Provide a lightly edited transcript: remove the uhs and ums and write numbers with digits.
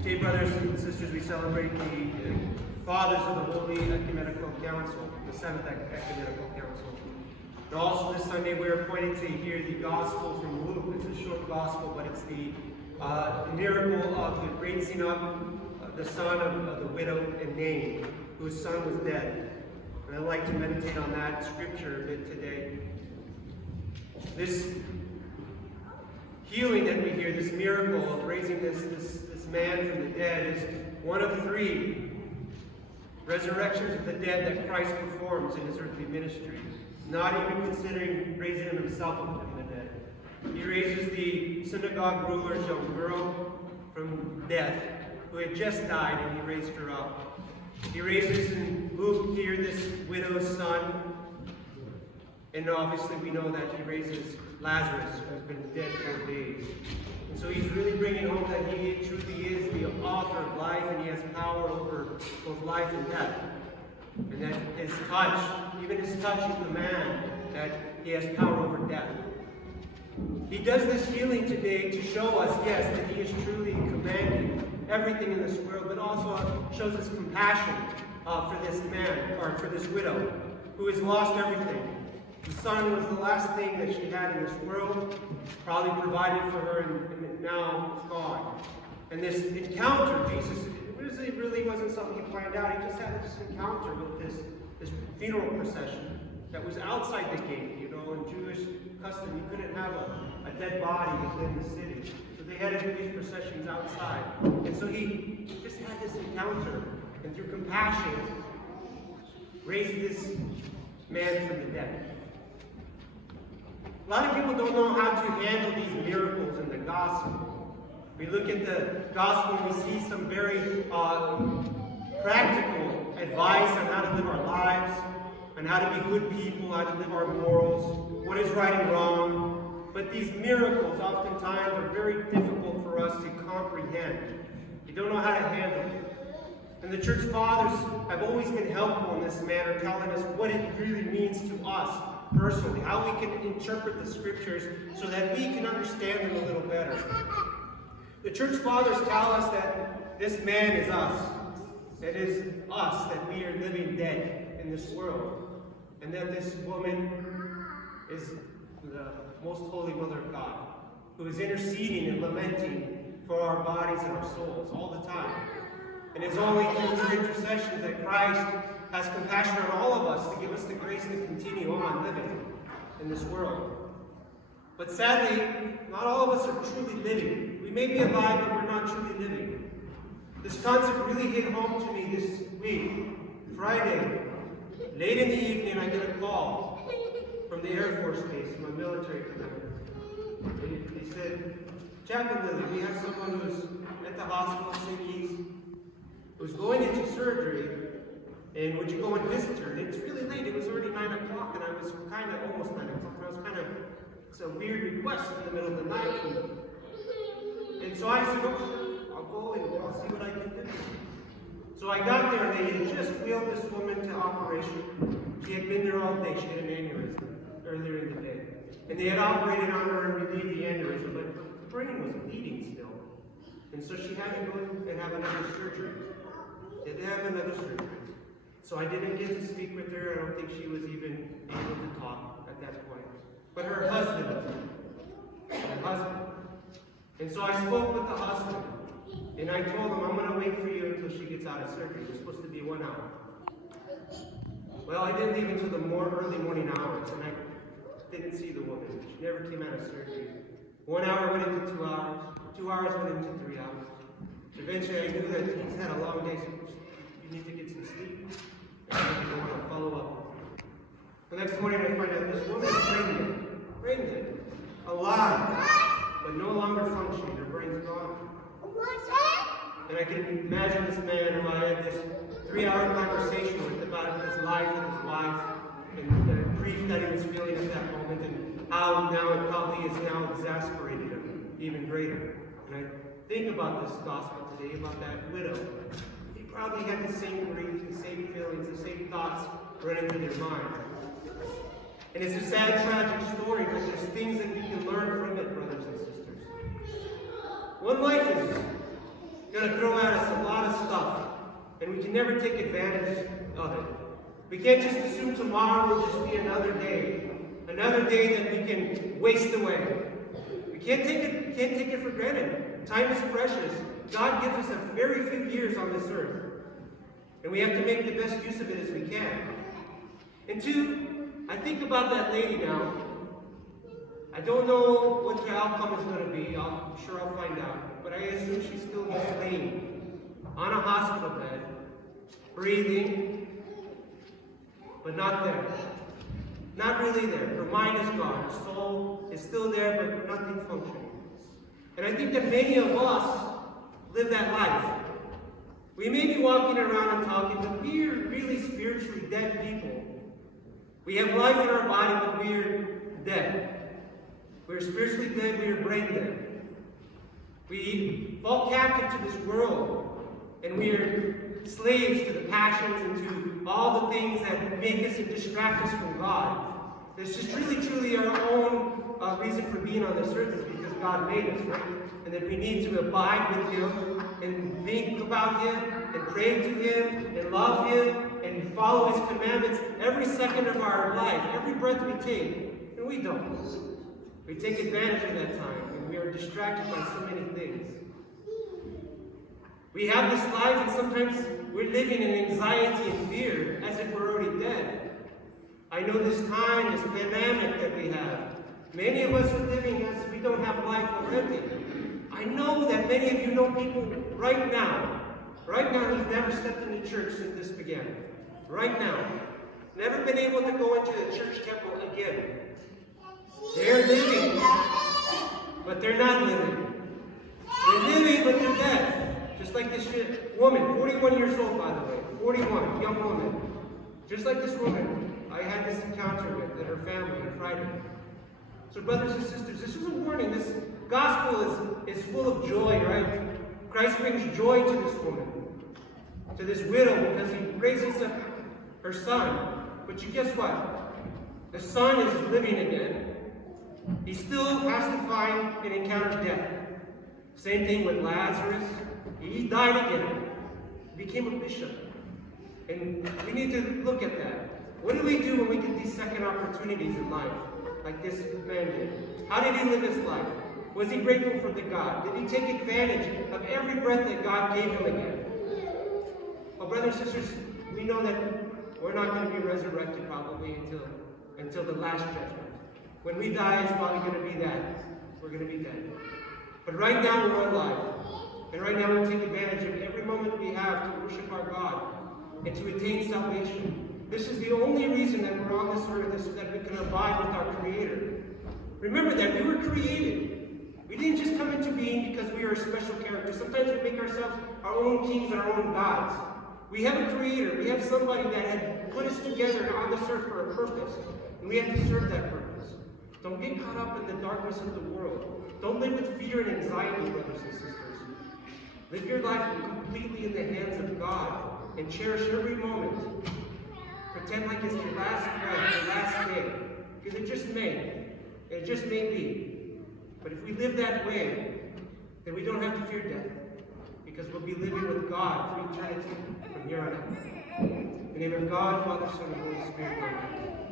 Okay, brothers and sisters, we celebrate the fathers of the Holy Ecumenical Council, the Seventh Ecumenical Council. And also this Sunday we're appointed to hear the Gospel from Luke. It's a short Gospel, but it's the miracle of the raising up the son of the widow in Nain, whose son was dead. And I'd like to meditate on that scripture a bit today. This healing that we hear, this miracle of raising this man from the dead, is one of three resurrections of the dead that Christ performs in his earthly ministry, not even considering raising him himself from the dead. He raises the synagogue ruler's young girl from death, who had just died, and he raised her up. He raises in Luke here this widow's son, and obviously we know that he raises Lazarus, who's been dead 4 days. And so he's really bringing home that he truly is the author of life, and he has power over both life and death. And that his touch, even his touch and command, that he has power over death. He does this healing today to show us, yes, that he is truly commanding everything in this world, but also shows us compassion for this man, or for this widow, who has lost everything. The son was the last thing that she had in this world, probably provided for her, and now it's gone. And this encounter, Jesus, it really wasn't something he planned out. He just had this encounter with this funeral procession that was outside the gate. You know, in Jewish custom, you couldn't have a dead body within the city. So they had to do these processions outside. And so he just had this encounter, and through compassion, raised this man from the dead. A lot of people don't know how to handle these miracles in the gospel. We look at the gospel and we see some very practical advice on how to live our lives, on how to be good people, how to live our morals, what is right and wrong. But these miracles oftentimes are very difficult for us to comprehend. We don't know how to handle it. And the church fathers have always been helpful in this manner, telling us what it really means to us personally, how we can interpret the scriptures so that we can understand them a little better. The church fathers tell us that this man is us. It is us, that we are living dead in this world. And that this woman is the most holy Mother of God, who is interceding and lamenting for our bodies and our souls all the time. And it's only through her intercession that Christ has compassion on all of us to give us the grace to continue on living in this world. But sadly, not all of us are truly living. We may be alive, but we're not truly living. This concept really hit home to me this week. Friday, late in the evening, I get a call from the Air Force Base, my military commander. They said, "Chaplain Lily, we have someone who's at the hospital, Sickies, who's going into surgery, and would you go and visit her?" And it's really late. It was already 9 o'clock, and I was kind of almost 9 o'clock. And I was kind of, it's a weird request in the middle of the night. And so I said, "Oh, I'll go and I'll see what I can do." So I got there, and they had just wheeled this woman to operation. She had been there all day. She had an aneurysm earlier in the day. And they had operated on her and relieved the aneurysm, but the brain was bleeding still. And so she had to go and have another surgery. She had to have another surgery. So I didn't get to speak with her. I don't think she was even able to talk at that point. But her husband was there. Her husband. And so I spoke with the husband. And I told him, "I'm going to wait for you until she gets out of surgery. It's supposed to be 1 hour." Well, I didn't leave until the early morning hours. And I didn't see the woman. She never came out of surgery. 1 hour went into 2 hours. 2 hours went into 3 hours. Eventually, I knew that he's had a long day, so you need to get some sleep. And I want to follow up. The next morning, I find out this woman is pregnant, alive, but no longer functioning. Her brain's gone. And I can imagine this man who I had this 3-hour conversation with about his life and his wife, and the grief that he was feeling at that moment, and how now it probably is now exasperated him even greater. And I think about this gospel today, about that widow. He probably had the same grief, the same feelings, the same thoughts running through their mind. And it's a sad, tragic story, but there's things that we can learn from it, brothers and sisters. One can never take advantage of it. We can't just assume tomorrow will just be another day that we can waste away. We can't take it for granted. Time is precious. God gives us a very few years on this earth. And we have to make the best use of it as we can. And two, I think about that lady now. I don't know what the outcome is going to be. I'm sure I'll find out. But I assume she's still just laying on a hospital bed, breathing, but not there. Not really there. Her mind is gone. Her soul is still there, but nothing functioning. And I think that many of us live that life. We may be walking around and talking, but we are really spiritually dead people. We have life in our body, but we are dead. We're spiritually dead, we are brain dead. We fall captive to this world, and we are slaves to the passions and to all the things that make us and distract us from God. It's just really, truly our own reason for being on this earth is because God made us, right? And that we need to abide with Him and think about Him and pray to Him and love Him and follow His commandments every second of our life, every breath we take. And we don't. We take advantage of that time, and we are distracted by so many things. We have this life, and sometimes we're living in anxiety and fear as if we're already dead. I know this time, this pandemic that we have, many of us are living as we don't have life already. I know that many of you know people right now who've never stepped into church since this began. Right now. Never been able to go into the church temple again. They're living, but they're not living. They're living, but they're dead. Just like this woman, 41 years old, by the way. 41, young woman. Just like this woman I had this encounter with and her family on Friday. So brothers and sisters, this is a warning. This gospel is full of joy, right? Christ brings joy to this woman, to this widow, because He raises up her son. But you guess what? The son is living again. He still has to find and encounter death. Same thing with Lazarus. He died again. He became a bishop. And we need to look at that. What do we do when we get these second opportunities in life, like this man did? How did he live his life? Was he grateful for the God? Did he take advantage of every breath that God gave him again? Well, brothers and sisters, we know that we're not going to be resurrected probably until the last judgment. When we die, it's probably going to be that. We're going to be dead. But right now, we're alive. And right now, we take advantage of every moment we have to worship our God and to attain salvation. This is the only reason that we're on this earth, is so that we can abide with our Creator. Remember that we were created. We didn't just come into being because we are a special character. Sometimes we make ourselves our own kings and our own gods. We have a Creator. We have somebody that had put us together on this earth for a purpose. And we have to serve that purpose. Don't get caught up in the darkness of the world. Don't live with fear and anxiety, brothers and sisters. Live your life completely in the hands of God and cherish every moment. Pretend like it's your last breath, your last day. Because it just may. It just may be. But if we live that way, then we don't have to fear death. Because we'll be living with God for eternity from here on out. In the name of God, Father, Son, and Holy Spirit, amen.